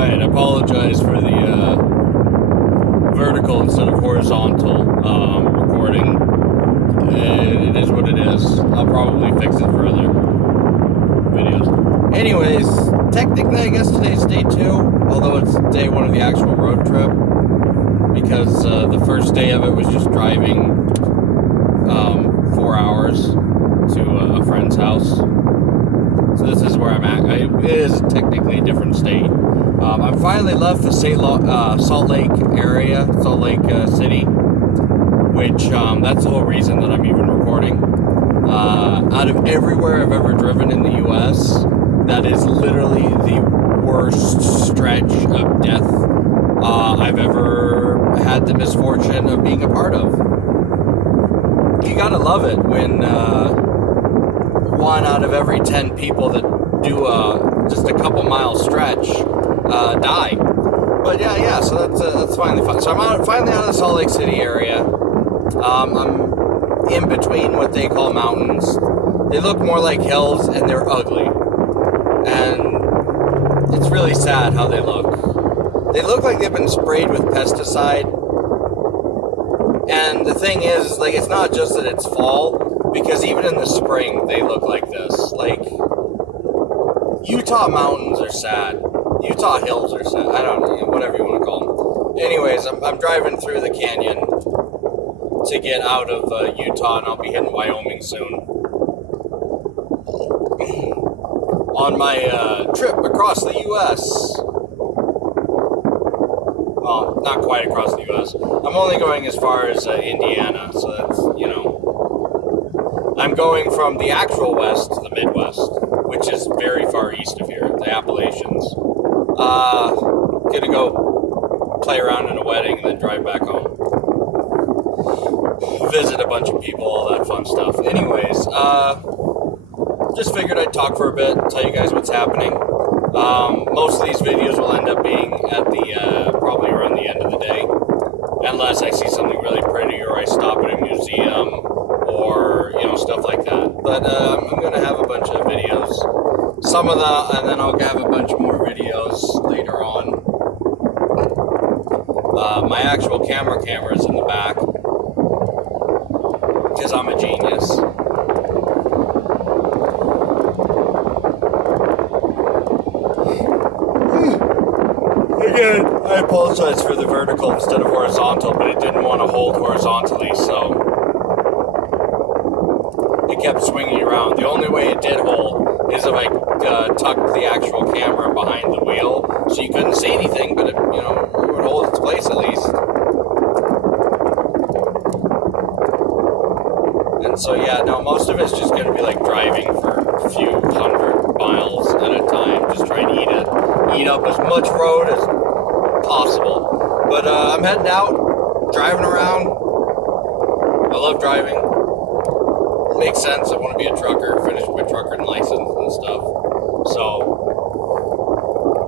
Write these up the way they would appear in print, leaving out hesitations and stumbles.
Alright, I apologize for the vertical instead of horizontal recording. It is what it is. I'll probably fix it for other videos. Anyways, technically I guess today's day 2, although it's day 1 of the actual road trip, because the first day of it was just driving 4 hours to a friend's house. So this is where I'm at. It is technically a different state. I finally left the Salt Lake area, Salt Lake City, which that's the whole reason that I'm even recording. Out of everywhere I've ever driven in the U.S., that is literally the worst stretch of death I've ever had the misfortune of being a part of. You gotta love it when 1 out of every 10 people that do just a couple mile stretch die. But yeah, so that's finally fun. So I'm finally out of the Salt Lake City area. I'm in between what they call mountains. They look more like hills, and they're ugly. And it's really sad how they look. They look like they've been sprayed with pesticide. And the thing is, like, it's not just that it's fall, because even in the spring, they look like this. Like, Utah mountains are sad. Utah hills are sad. I don't know, whatever you want to call them. Anyways, I'm driving through the canyon to get out of Utah, and I'll be hitting Wyoming soon. On my trip across the U.S. Well, not quite across the U.S. I'm only going as far as Indiana, so that's, you know. I'm going from the actual West to the Midwest, which is very far east of here, the Appalachians. Gonna go play around in a wedding and then drive back home. Visit a bunch of people, all that fun stuff. Anyways, just figured I'd talk for a bit, tell you guys what's happening. Most of these videos will end up being at the, probably around the end of the day. Unless I see something really pretty or I stop at a museum or, you know, stuff like that. But I'm going to have a bunch of videos. Some of the, and then I'll have a bunch more videos later on. My actual camera is in the back. Because I'm a genius. Again, I apologize for the vertical instead of horizontal, but it didn't want to hold horizontally, so it kept swinging around. The only way it did hold is if I tucked the actual camera behind the wheel, so you couldn't see anything, but it, you know, it would hold its place at least. And so yeah, no, most of it's just going to be like driving for a few 100 miles at a time, just trying to eat up as much road as possible. But I'm heading out, driving around. I love driving. It makes sense. I want to be a trucker, finish my trucking license and stuff. So,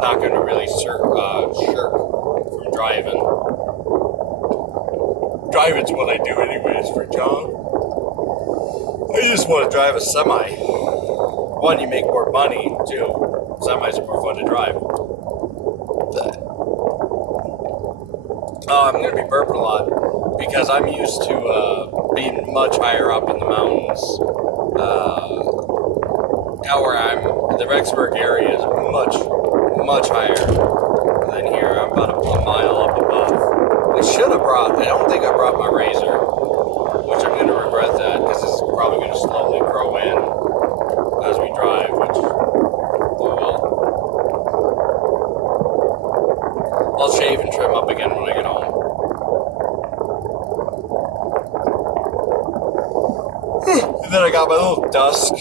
not going to really shirk from driving. Driving's what I do anyways for a job. I just want to drive a semi. One, you make more money. 2, semis are more fun to drive. I'm going to be burping a lot because I'm used to being much higher up in the mountains. Now where the Rexburg area is much higher than here. I'm about a mile up above. I don't think I brought my razor, which I'm going to regret that because it's probably going to slowly grow in as we drive, which, oh well. I'll shave and trim up again when I get home. And then I got my little dusk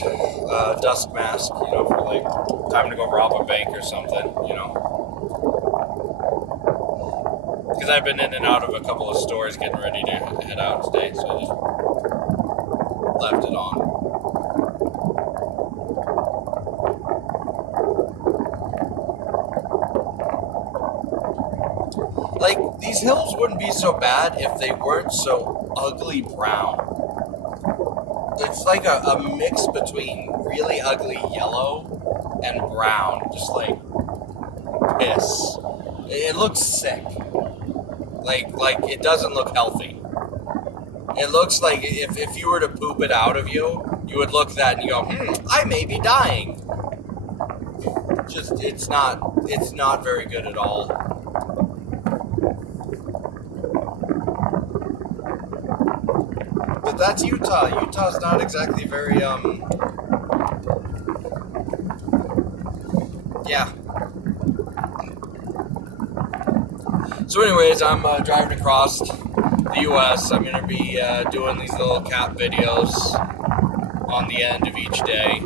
mask, you know, for like time to go rob a bank or something, you know. Because I've been in and out of a couple of stores getting ready to head out today, so I just left it on. Like, these hills wouldn't be so bad if they weren't so ugly brown. It's like a mix between really ugly yellow and brown, just like piss. It looks sick. Like it doesn't look healthy. It looks like if you were to poop it out of you, you would look at that and you go, I may be dying. Just, it's not very good at all. But that's Utah. Utah's not exactly very, yeah. So anyways, I'm driving across the U.S. I'm going to be doing these little cap videos on the end of each day.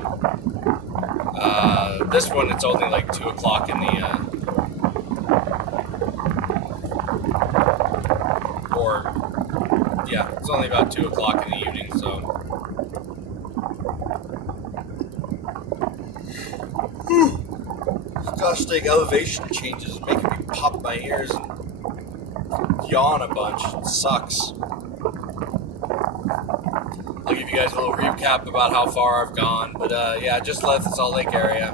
This one, it's only like 2 o'clock in the, it's only about 2 o'clock in the evening, so. Gosh dang, elevation changes making me pop my ears and yawn a bunch. It sucks. I'll give you guys a little recap about how far I've gone, but I just left the Salt Lake area.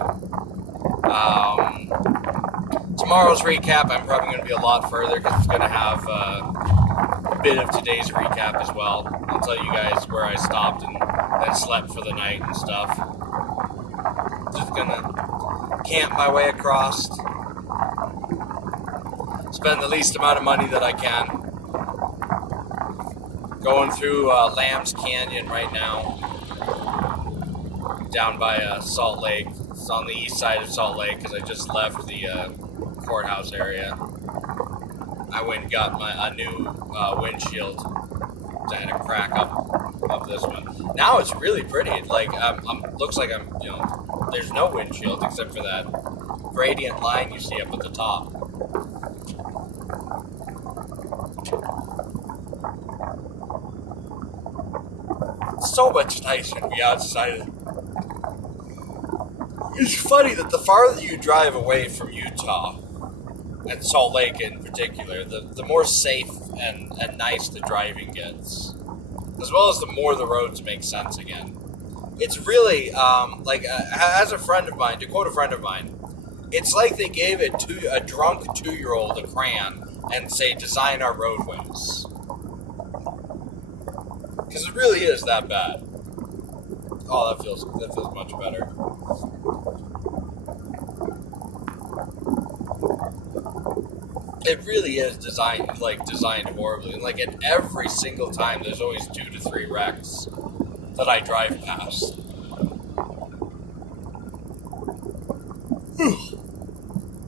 Tomorrow's recap, I'm probably going to be a lot further because it's going to have a bit of today's recap as well. I'll tell you guys where I stopped and then slept for the night and stuff. Just going to camp my way across. Spend the least amount of money that I can. Going through Lambs Canyon right now. Down by Salt Lake. It's on the east side of Salt Lake because I just left the courthouse area. I went and got a new windshield. I had a crack up of this one. Now it's really pretty. Like looks like I'm, there's no windshield except for that gradient line you see up at the top. It's so much nicer to be outside. It's funny that the farther you drive away from Utah, and Salt Lake in particular, the more safe and nice the driving gets. As well as the more the roads make sense again. It's really, as a friend of mine, to quote a friend of mine, it's like they gave a drunk 2-year-old a crayon and say, design our roadways. Because it really is that bad. Oh, that feels much better. It really is designed horribly. And like at every single time, there's always 2 to 3 wrecks that I drive past.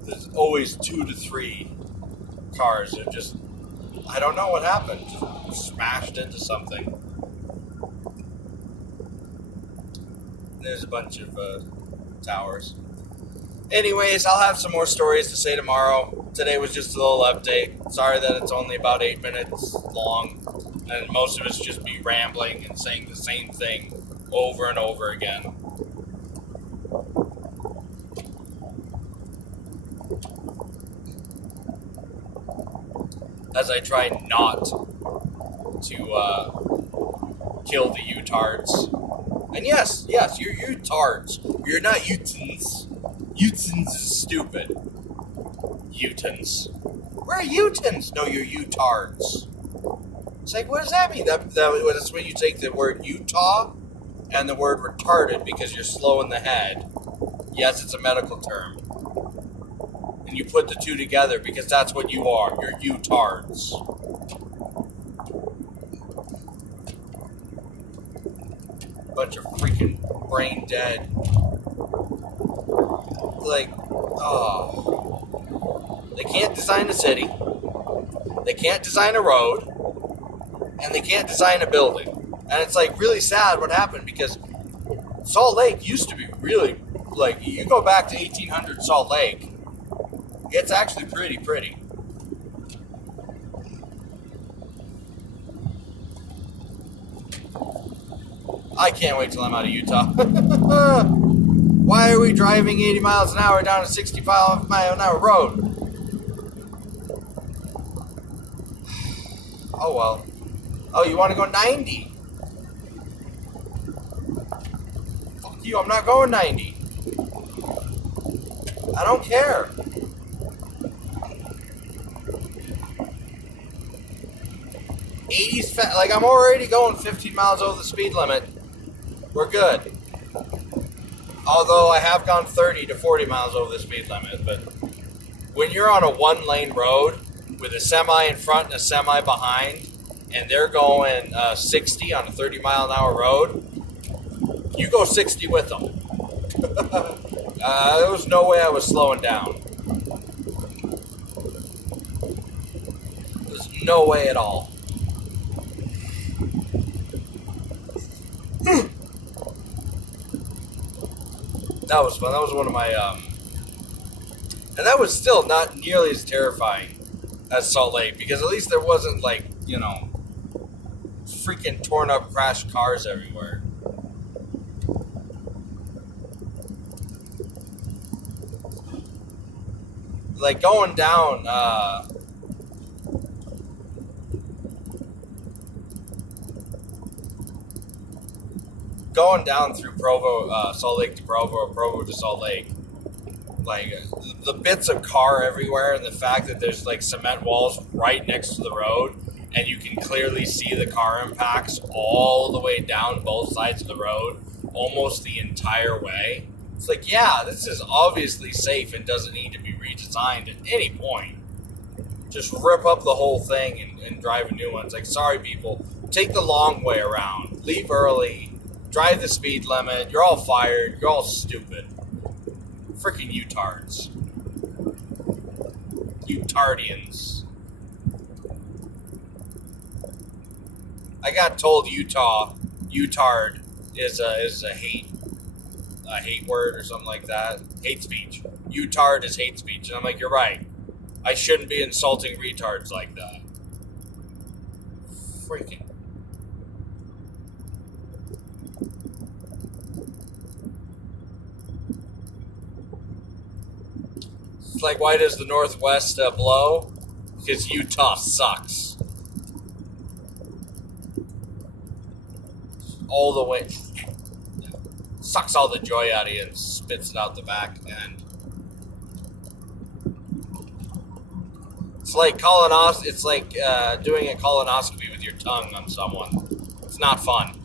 There's always 2 to 3 cars that just, I don't know what happened, just smashed into something. There's a bunch of towers. Anyways, I'll have some more stories to say tomorrow. Today was just a little update. Sorry that it's only about 8 minutes long, and most of it's just me rambling and saying the same thing over and over again. As I try not to kill the Utards. And yes, you're Utards. You're not Utans. Utans is stupid. Utans. We're Utans. No, you're Utards. It's like, what does that mean? That's when you take the word Utah and the word retarded because you're slow in the head. Yes, it's a medical term. And you put the two together because that's what you are. You're Utards. Bunch of freaking brain dead. Like, they can't design a city, they can't design a road, and they can't design a building. And it's like really sad what happened because Salt Lake used to be really, like, you go back to 1800 Salt Lake, it's actually pretty. I can't wait till I'm out of Utah. Why are we driving 80 miles an hour down a 60-mile an hour road? Oh, well. Oh, you want to go 90? Fuck you, I'm not going 90. I don't care. 80's like I'm already going 15 miles over the speed limit. We're good. Although I have gone 30 to 40 miles over the speed limit, but when you're on a one-lane road with a semi in front and a semi behind, and they're going 60 on a 30-mile-an-hour road, you go 60 with them. There was no way I was slowing down. There's no way at all. That was fun. That was one of my, and that was still not nearly as terrifying as Salt Lake, because at least there wasn't like, freaking torn up crashed cars everywhere. Like going down, through Provo, Salt Lake to Provo, or Provo to Salt Lake, like the bits of car everywhere, and the fact that there's like cement walls right next to the road, and you can clearly see the car impacts all the way down both sides of the road, almost the entire way. It's like, yeah, this is obviously safe and doesn't need to be redesigned at any point. Just rip up the whole thing and drive a new one. It's like, sorry people, take the long way around, leave early, drive the speed limit, you're all fired, you're all stupid. Freaking Utards. Utardians. I got told Utard is a hate word or something like that. Hate speech. Utard is hate speech. And I'm like, you're right. I shouldn't be insulting retards like that. Freaking. It's like, why does the Northwest blow? Because Utah sucks. All the way. Sucks all the joy out of you and spits it out the back end. It's like doing a colonoscopy with your tongue on someone. It's not fun.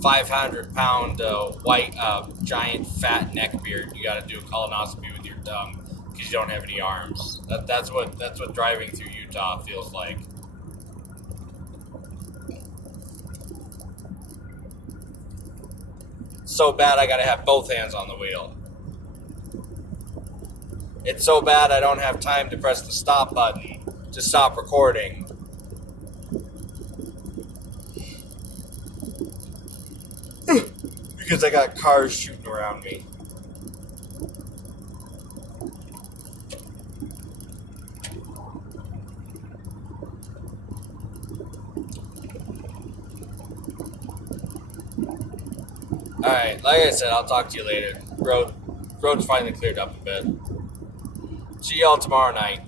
500-pound white giant fat neck beard. You got to do a colonoscopy with your tongue because you don't have any arms. That's what driving through Utah feels like. So bad I gotta have both hands on the wheel. It's so bad I don't have time to press the stop button to stop recording. Because I got cars shooting around me. Alright, like I said, I'll talk to you later. Road's finally cleared up a bit. See y'all tomorrow night.